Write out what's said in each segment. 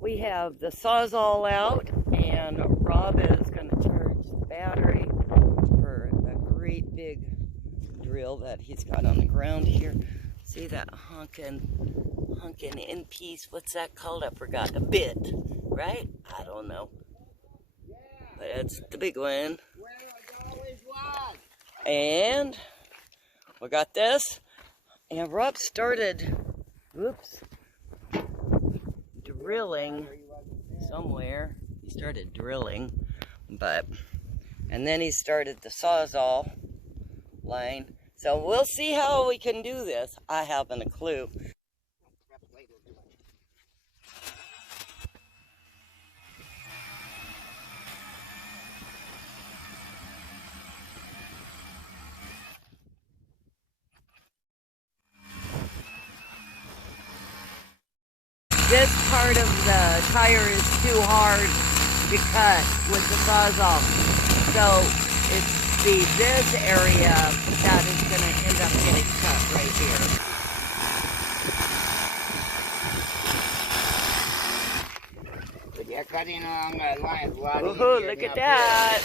We have the Sawzall out, and Rob is going to charge the battery for a great big drill that he's got on the ground here. See that honkin' in piece? What's that called? I forgot. A bit, right? I don't know. But it's the big one. And we got this. And Rob started, whoops, drilling somewhere. He started drilling, and then he started the Sawzall line. So we'll see how we can do this. I haven't a clue. This part of the tire is too hard to cut with the Sawzall. So it's this area that is going to end up getting cut right here. But yeah, cutting along that line is a lot easier. Woohoo, look at that.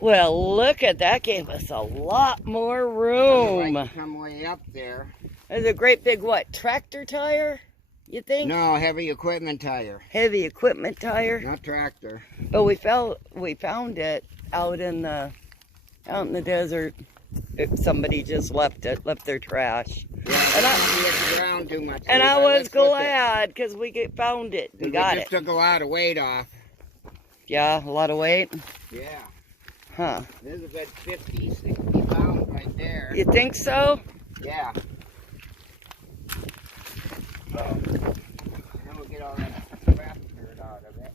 Well, look at that, gave us a lot more room. Like come way up there. There's a great big, what, tractor tire, you think? No, heavy equipment tire. Heavy equipment tire? Not tractor. But we found it out in the desert. Somebody just left their trash. Yeah, and the ground too much. And I was glad because we found it. We got it. Just took a lot of weight off. Yeah, a lot of weight? Yeah. Huh. This is a good 50, 60 pounds right there. You think so? Yeah. Then we'll get all that crap dirt out of it.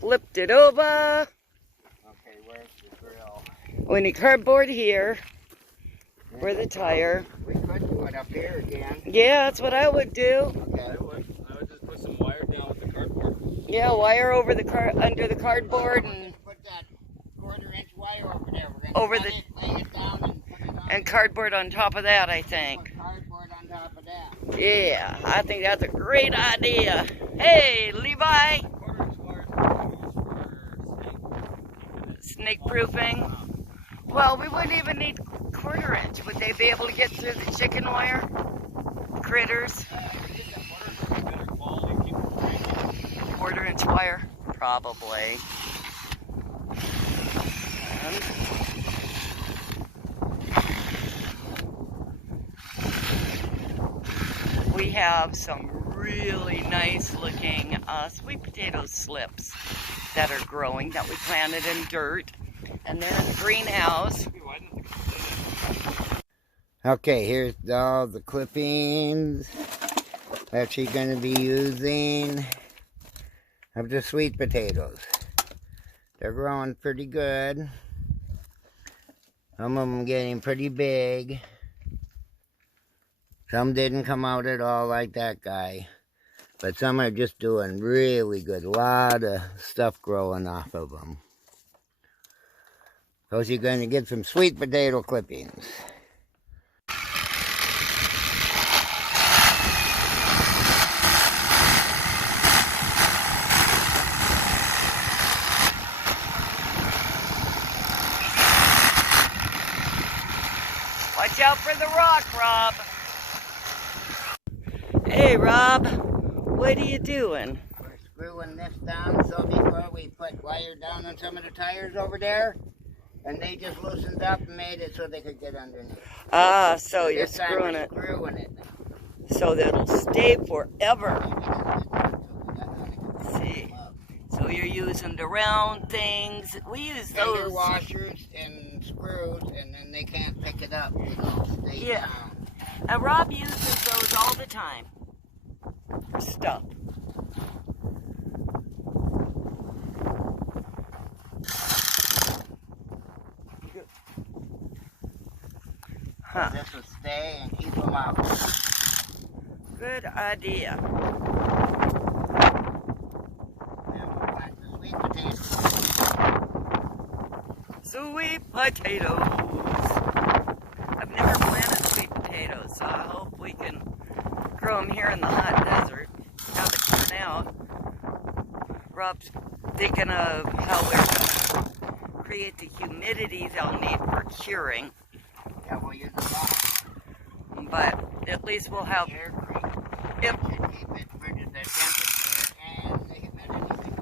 Flipped it over. Okay, where's the drill? We need cardboard here for the tire. We could do it up here again. Yeah, that's what I would do. Okay. I would just put some wire down with the cardboard. Yeah, wire over the under the cardboard and put that 1/4-inch wire over there. We're over gonna the lay it down and put it on. And cardboard on top of that, I think. Put cardboard on top of that. Yeah, I think that's a great idea. Hey, Levi. 1/4-inch wire for Snake proofing. Well, we wouldn't even need 1/4-inch. Would they be able to get through the chicken wire? Critters. 1/4-inch wire? Probably. And we have some really nice looking sweet potato slips that are growing that we planted in dirt. And they're in the greenhouse. Okay, here's all the clippings that she's going to be using of the sweet potatoes. They're growing pretty good. Some of them getting pretty big. Some didn't come out at all like that guy. But some are just doing really good. A lot of stuff growing off of them. So she's going to get some sweet potato clippings. Watch out for the rock, Rob. Hey, Rob, what are you doing? We're screwing this down so before we put wire down on some of the tires over there, and they just loosened up and made it so they could get underneath. Ah, so you're This time screwing we're it screwing it so that it'll stay forever. now. See, so you're using the round things. We use Those those. washers and screws, and then they can't pick it up. It'll stay Yeah. down. And Rob uses those all the time for stuff. Huh. This will stay and keep them out. Good idea. Now we'll plant the sweet potatoes. Sweet potatoes. I've never planted sweet potatoes, so I hope we can grow them here in the hot desert. How they turn out. Rob's thinking of how we're going to create the humidity they'll need for curing. Yeah, we'll use a lot. But at least we'll have. Air cream. Yep. Should keep it for the temperature and the humidity.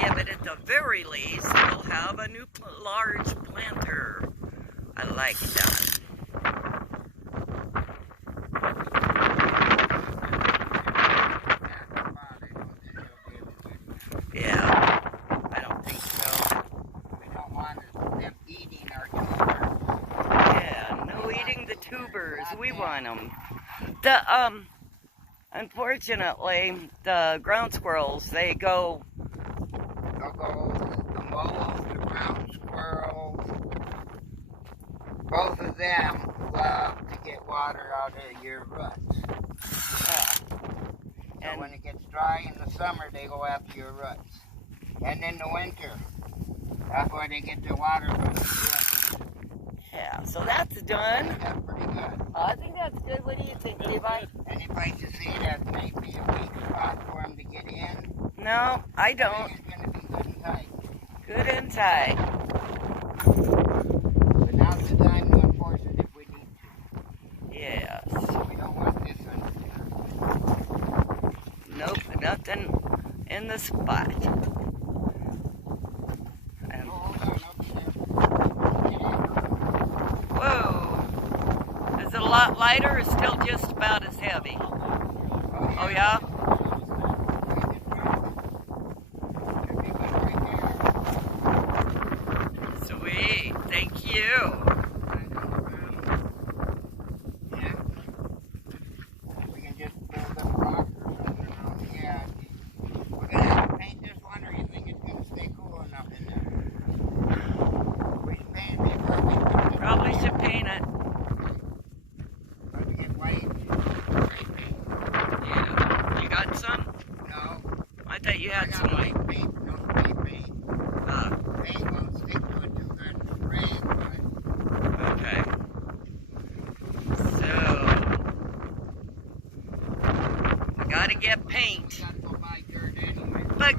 Yeah, but at the very least, we'll have a new large planter. I like that. Yeah, I don't think so. We don't want them eating our tubers. Yeah, no eating the tubers. We want them. Unfortunately, the ground squirrels, they go. They'll go the moles, the ground squirrels. Both of them love to get water out of your roots. So when it gets dry in the summer, they go after your roots. And in the winter, that's where they get their water from the roots. Yeah, so that's done. That's pretty good. I think that's good. What do you think, Levi? Any place to see that may be a weak spot for them to get in? No, I I don't. think it's going to be good and tight. Good and tight. But now's the time to enforce it if we need to. Yes. We don't want this under. Nope, nothing in the spot. And, whoa. Is it a lot lighter or still just about as heavy? Oh, yeah? Sweet. Thank you. We can just build up rock or something around the edge. We're going to have to paint this one, or you think it's going to stay cool enough in there? We should paint it before we put it. Probably should paint it. But we get white. Yeah. You got some? No. I thought you I had got some white. white paint. No white paint. Ah, Paint won't stick to it too good. Spray would. okay. So, we gotta get paint. We got to go buy dirt anyway. But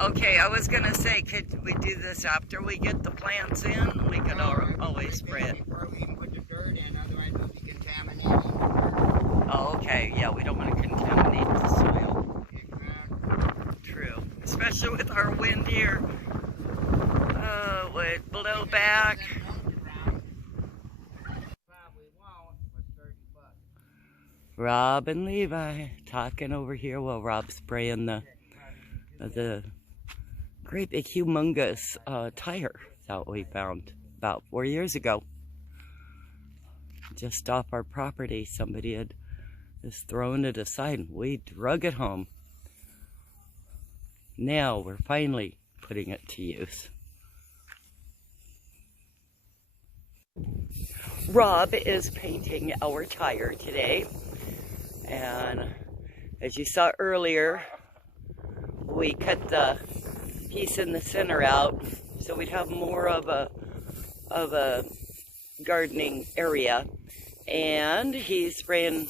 okay, I was gonna say, could we do this after we get the plants in? We could always spray it. Before we even put the dirt in, otherwise we'll be contaminating the Oh, okay, yeah, we don't want to contaminate the soil. dirt. Exactly. True. Especially with our wind here. Oh, would blow back. Probably won't, but $30. Rob and Levi talking over here while Rob's spraying the great big humongous tire that we found about 4 years ago. Just off our property, somebody had just thrown it aside and we drug it home. Now we're finally putting it to use. Rob is painting our tire today, and as you saw earlier, we cut the piece in the center out so we'd have more of a gardening area, and he's spraying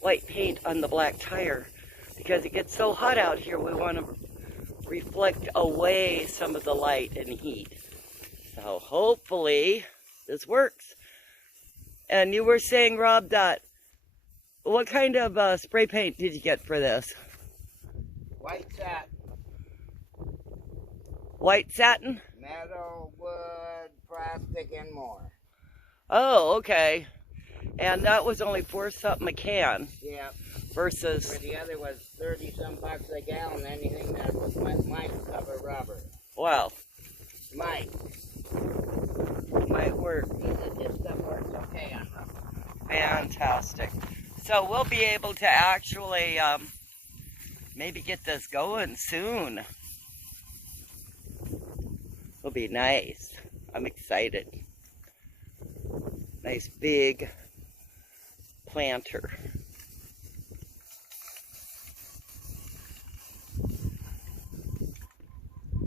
white paint on the black tire because it gets so hot out here. We want to reflect away some of the light and heat. So So hopefully this works. And you were saying, Rob, that what kind of spray paint did you get for this? White satin, White satin? metal, wood, plastic, and more. Oh, okay. And that was only $4 something a can Yeah. versus, Where the other was 30 some bucks a gallon. Anything that was might cover rubber. wow, Might. might work. It just stuff works okay on rubber. Fantastic. So we'll be able to actually maybe get this going soon. It'll be nice. I'm excited. Nice big planter.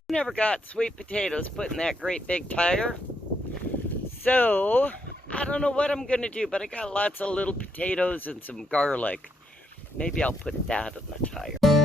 Never got sweet potatoes put in that great big tire. So I don't know what I'm gonna do, but I got lots of little potatoes and some garlic. Maybe I'll put that in the tire.